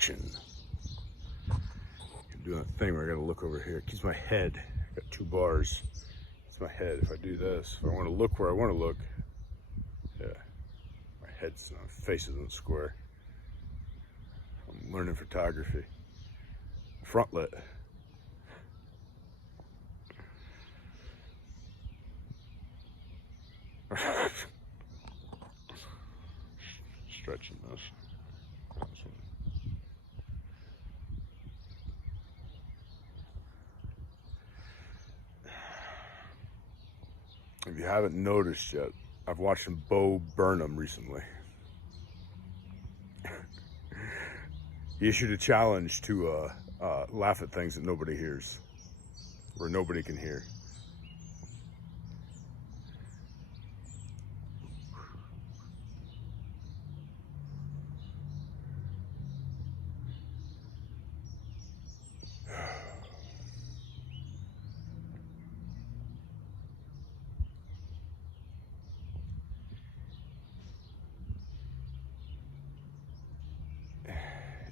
Construction. I'm doing that thing where I gotta look over here. It keeps my head. I got 2 bars. It's my head. If I do this, if I want to look where I want to look, yeah, my head's not, face isn't square. I'm learning photography. Front lit. Stretching this. If you haven't noticed yet, I've watched some Bo Burnham recently. He issued a challenge to laugh at things that nobody hears, or nobody can hear.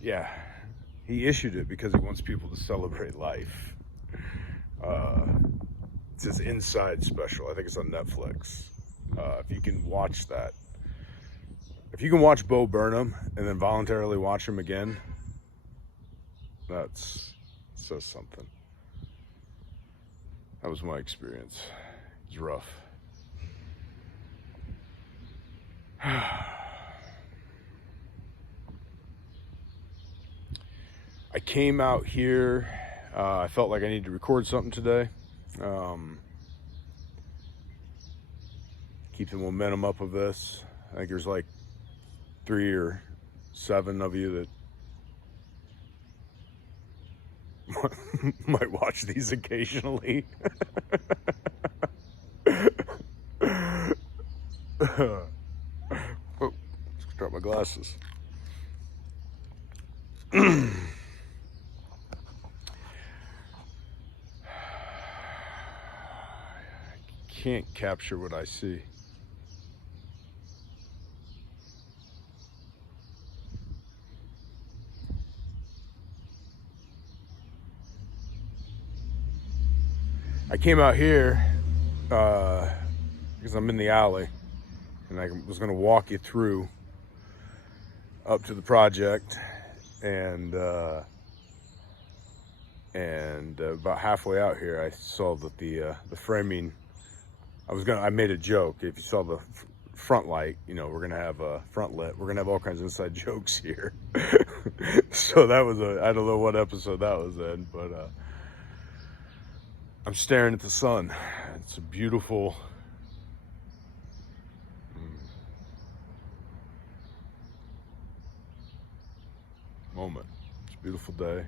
Yeah, he issued it because he wants people to celebrate life. It's his Inside special. I think it's on Netflix. If you can watch that. If you can watch Bo Burnham and then voluntarily watch him again, that says something. That was my experience. It's rough. I came out here, I felt like I needed to record something today. Keep the momentum up of this. I think there's like 3 or 7 of you that might watch these occasionally. Oh, let's drop my glasses. Can't capture what I see. I came out here because I'm in the alley, and I was going to walk you through up to the project, and about halfway out here, I saw that the framing. I made a joke. If you saw the front light, you know, we're gonna have a front lit. We're gonna have all kinds of inside jokes here. So that was I don't know what episode that was in, but I'm staring at the sun. It's a beautiful moment. It's a beautiful day.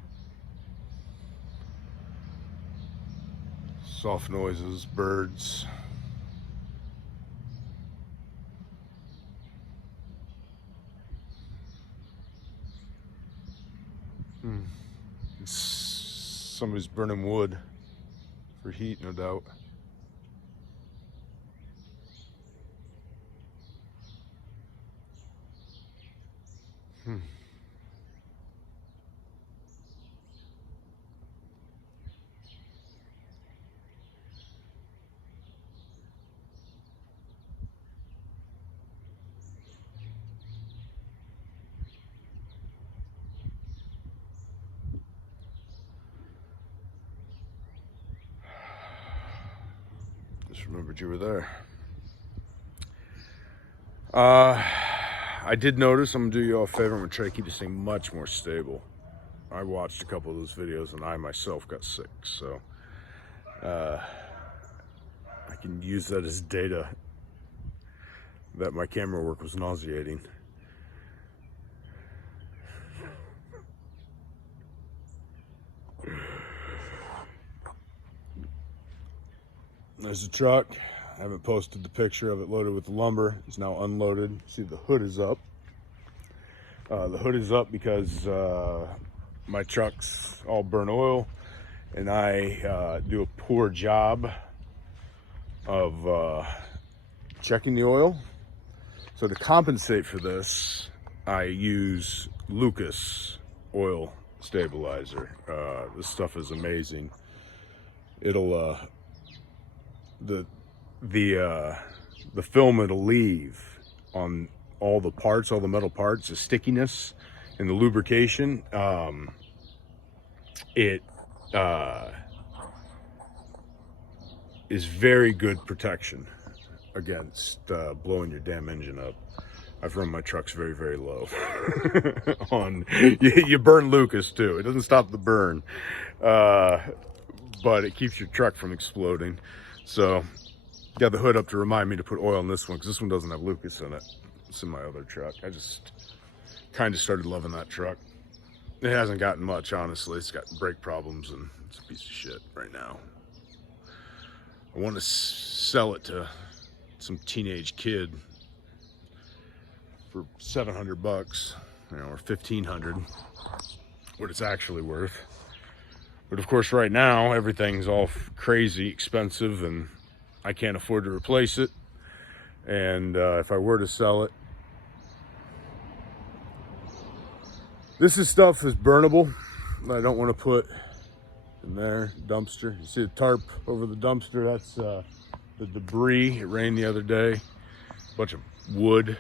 Soft noises, birds. Somebody's burning wood for heat, no doubt. Just remembered you were there. I did notice, I'm gonna do you all a favor, I'm gonna try to keep this thing much more stable. I watched a couple of those videos and I myself got sick, so I can use that as data that my camera work was nauseating. There's a truck. I haven't posted the picture of it loaded with lumber. It's now unloaded. See, the hood is up. The hood is up because my truck's all burn oil, and I do a poor job of checking the oil. So to compensate for this, I use Lucas oil stabilizer. This stuff is amazing. It'll the film it'll leave on all the parts, all the metal parts, the stickiness and the lubrication. It is very good protection against blowing your damn engine up. I've run my trucks very, very low. You burn Lucas too. It doesn't stop the burn, but it keeps your truck from exploding. So got the hood up to remind me to put oil in this one, because this one doesn't have Lucas in it. It's in my other truck. I just kind of started loving that truck. It hasn't gotten much, honestly. It's got brake problems and it's a piece of shit right now. I want to sell it to some teenage kid for $700, you know, or $1,500, what it's actually worth. But of course, right now everything's all crazy expensive, and I can't afford to replace it. And if I were to sell it, this stuff is burnable. I don't want to put in there. Dumpster. You see the tarp over the dumpster? That's the debris. It rained the other day. A bunch of wood,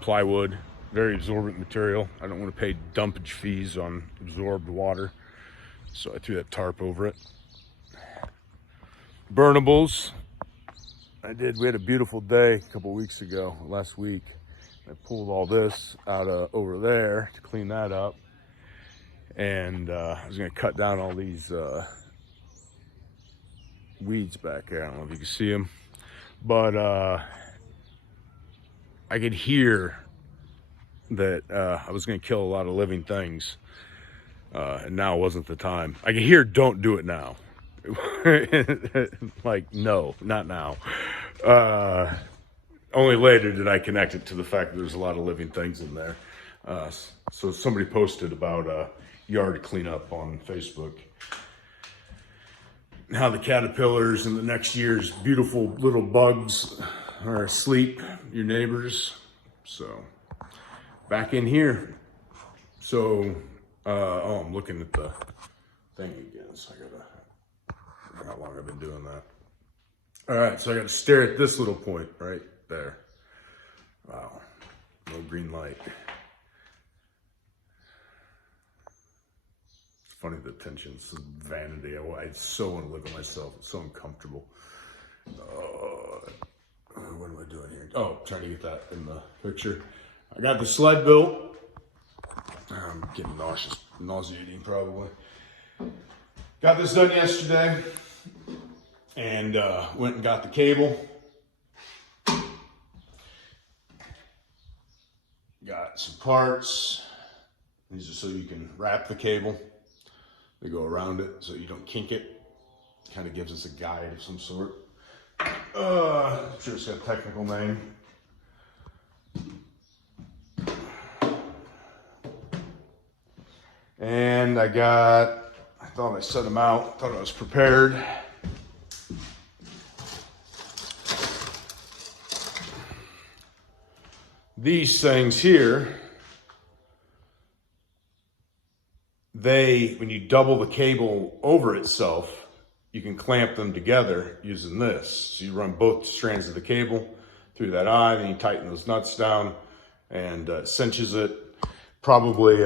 plywood, very absorbent material. I don't want to pay dumpage fees on absorbed water, so I threw that tarp over it. Burnables. We had a beautiful day a couple weeks ago, last week. I pulled all this out over there to clean that up, and I was going to cut down all these weeds back there. I don't know if you can see them, but I could hear that I was going to kill a lot of living things, and now wasn't the time. I could hear "Don't do it now." Like, no, not now. Only later did I connect it to the fact that there's a lot of living things in there. So somebody posted about yard cleanup on Facebook. How the caterpillars in the next year's beautiful little bugs are asleep, your neighbors. So back in here. So, oh, I'm looking at the thing again. So I don't know how long I've been doing that. All right, so I got to stare at this little point right there. Wow, no green light. It's funny, the tension, some vanity. I so want to live with myself. It's so uncomfortable. What am I doing here? Oh, trying to get that in the picture. I got the sled built. I'm getting nauseating probably. Got this done yesterday, and went and got the cable. Got some parts. These are so you can wrap the cable. They go around it so you don't kink it. Kind of gives us a guide of some sort. I'm sure it's got a technical name. And I thought I set them out, thought I was prepared. These things here, when you double the cable over itself, you can clamp them together using this. So you run both strands of the cable through that eye, then you tighten those nuts down, and cinches it. Probably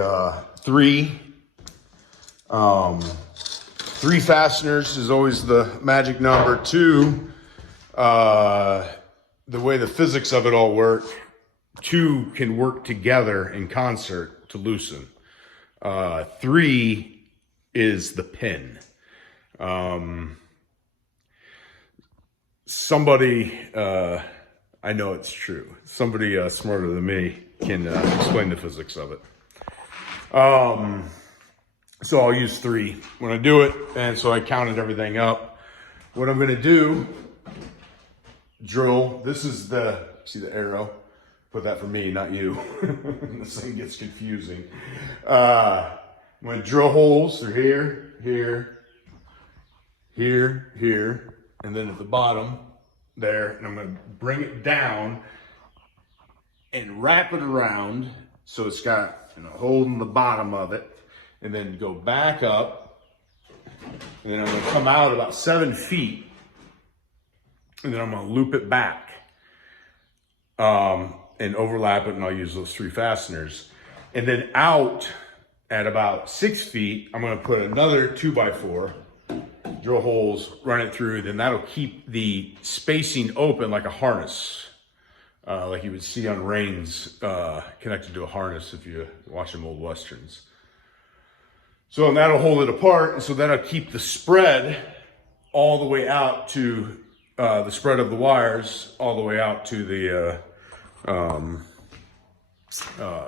three fasteners is always the magic number. Two, the way the physics of it all work, two can work together in concert to loosen. Three is the pin. Somebody, I know it's true. Somebody smarter than me can explain the physics of it. So I'll use three when I do it. And so I counted everything up. What I'm going to do, drill. This is see the arrow? Put that for me, not you. This thing gets confusing. I'm going to drill holes through here, here, here, here, and then at the bottom there. And I'm going to bring it down and wrap it around so it's got and I'm holding the bottom of it, and then go back up, and then I'm gonna come out about 7 feet, and then I'm gonna loop it back and overlap it, and I'll use those 3 fasteners. And then out at about 6 feet, I'm gonna put another 2x4, drill holes, run it through, then that'll keep the spacing open like a harness. Like you would see on reins connected to a harness if you watch them old Westerns. So and that'll hold it apart, and so that'll keep the spread all the way out to the spread of the wires all the way out to the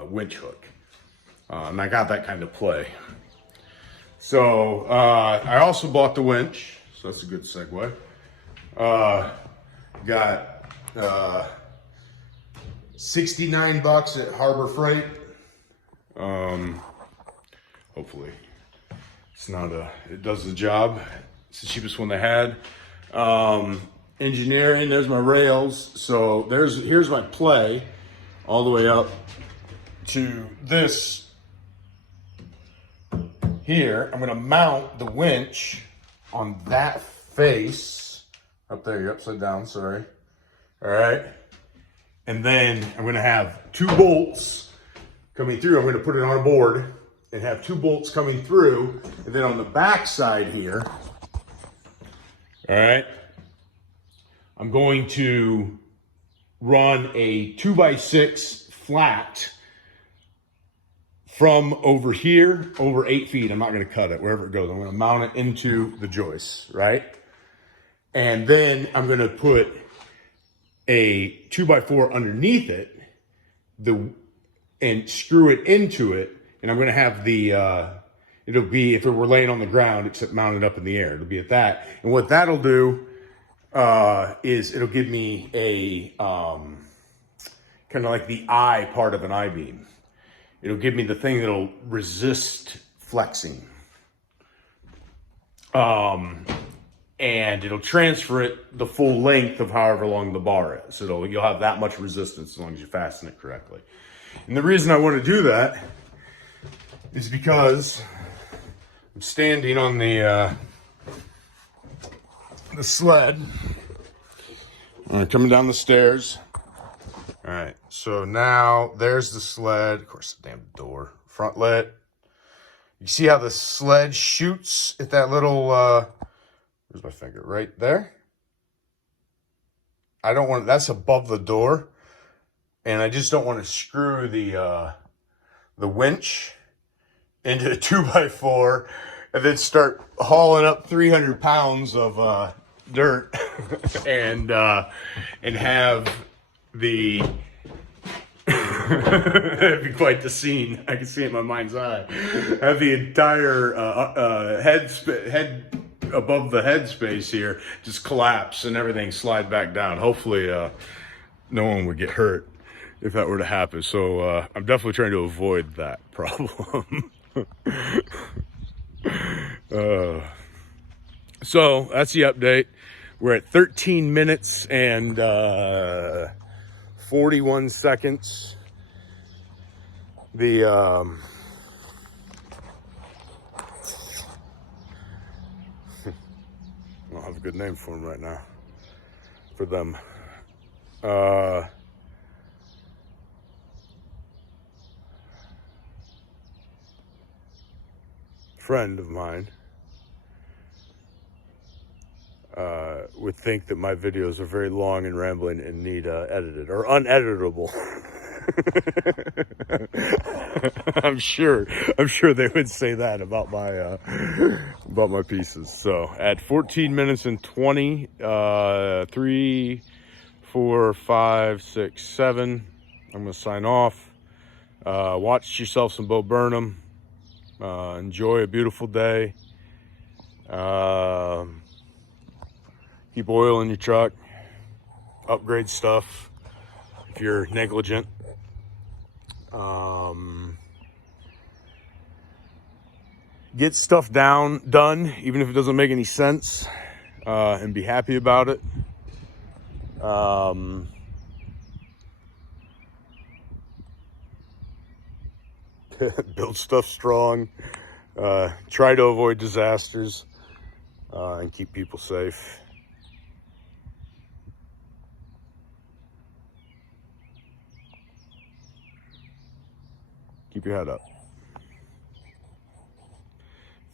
winch hook. And I got that kind of play. So I also bought the winch, so that's a good segue. Got $69 at Harbor Freight. Hopefully it's not it does the job. It's the cheapest one they had. Engineering, there's my rails. So here's my play all the way up to this here. I'm gonna mount the winch on that face. Up there, you're upside down, sorry. All right. And then I'm gonna have 2 bolts coming through. I'm gonna put it on a board and have 2 bolts coming through. And then on the back side here, all right, I'm going to run a 2x6 flat from over here, over 8 feet. I'm not gonna cut it, wherever it goes. I'm gonna mount it into the joists, right? And then I'm gonna put a 2x4 underneath it, and screw it into it. And I'm gonna have it'll be, if it were laying on the ground, except mounted up in the air, it'll be at that. And what that'll do is it'll give me a kind of like the eye part of an I-beam. It'll give me the thing that'll resist flexing. And it'll transfer it the full length of however long the bar is. You'll have that much resistance as long as you fasten it correctly. And the reason I want to do that is because I'm standing on the sled. All right, coming down the stairs. All right, so now there's the sled. Of course, the damn door. Front lit. You see how the sled shoots at that little, where's my finger? Right there? I don't want, that's above the door. And I just don't want to screw the winch into a 2x4 and then start hauling up 300 pounds of dirt and have the it'd be quite the scene. I can see it in my mind's eye. Have the entire head above the head space here just collapse and everything slide back down. Hopefully no one would get hurt if that were to happen. So I'm definitely trying to avoid that problem. So that's the update. We're at 13 minutes and 41 seconds. The I don't have a good name for them right now. For them. Friend of mine would think that my videos are very long and rambling and need edited or uneditable. I'm sure they would say that about my pieces. So at 14 minutes and 20, 3, 4, 5, 6, 7, I'm gonna sign off. Watch yourself some Bo Burnham. Enjoy a beautiful day. Keep oil in your truck. Upgrade stuff if you're negligent. Get stuff done, even if it doesn't make any sense, and be happy about it. build stuff strong, try to avoid disasters, and keep people safe. Keep your head up.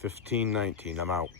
15:19, I'm out.